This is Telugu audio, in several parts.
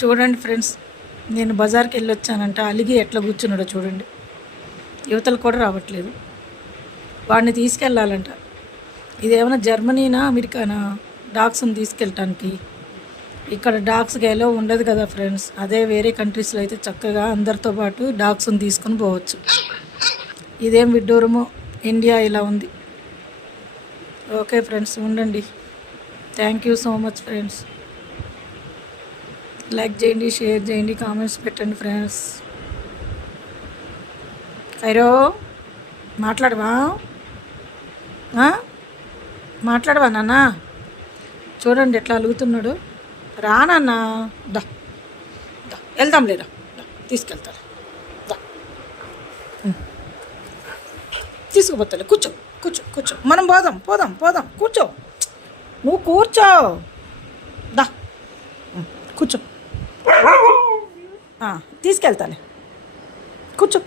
చూడండి ఫ్రెండ్స్, నేను బజార్కి వెళ్ళి వచ్చానంట. అలిగి ఎట్లా కూర్చున్నాడో చూడండి. యువతలు కూడా రావట్లేదు. వాడిని తీసుకెళ్ళాలంట. ఇదేమైనా జర్మనీనా అమెరికానా డాగ్స్ని తీసుకెళ్ళటానికి? ఇక్కడ డాగ్స్కి ఎలా ఉండదు కదా ఫ్రెండ్స్. అదే వేరే కంట్రీస్లో అయితే చక్కగా అందరితో పాటు డాగ్స్ని తీసుకొని పోవచ్చు. ఇదేం విడ్డూరమో, ఇండియా ఇలా ఉంది. ఓకే ఫ్రెండ్స్, ఉండండి. Thank you so much friends. Like చేయండి, షేర్ చేయండి, కామెంట్స్ పెట్టండి ఫ్రెండ్స్. కైరో మాట్లాడవా? మాట్లాడవా నాన్న? చూడండి ఎట్లా అలుగుతున్నాడు. రా నాన్న, దా దా వెళ్దాం లేదా, తీసుకెళ్తాను. దా తీసుకుపోతాలే. కూర్చో కూర్చో కూర్చో, మనం పోదాం పోదాం పోదాం. కూర్చో, నువ్వు కూర్చో. దా కూర్చో, తీసుకెళ్తాలే. కూర్చో.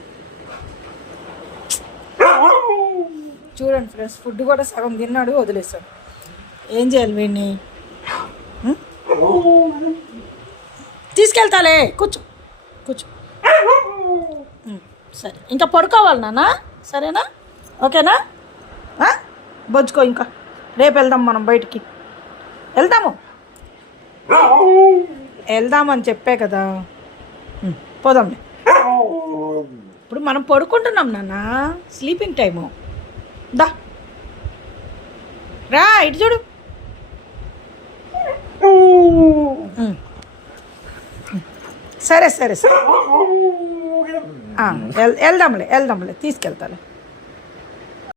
చూడండి ఫ్రెండ్స్, ఫుడ్ కూడా సగం తిన్నాడు, వదిలేస్తాడు. ఏం చేయాలి వీడిని? తీసుకెళ్తాలే. కూర్చో కూర్చో. సరే, ఇంకా పడుకోవాలి నాన్న, సరేనా? ఓకేనా? బొచ్చుకో. ఇంకా రేపు వెళ్దాం మనం బయటికి. వెళ్దామని చెప్పే కదా. పోదాంలే. ఇప్పుడు మనం పడుకుంటున్నాం నాన్న, స్లీపింగ్ టైము. దా రా, ఇటు చూడు. సరే సరే సరే, వెళ్దాంలే తీసుకెళ్తాలే.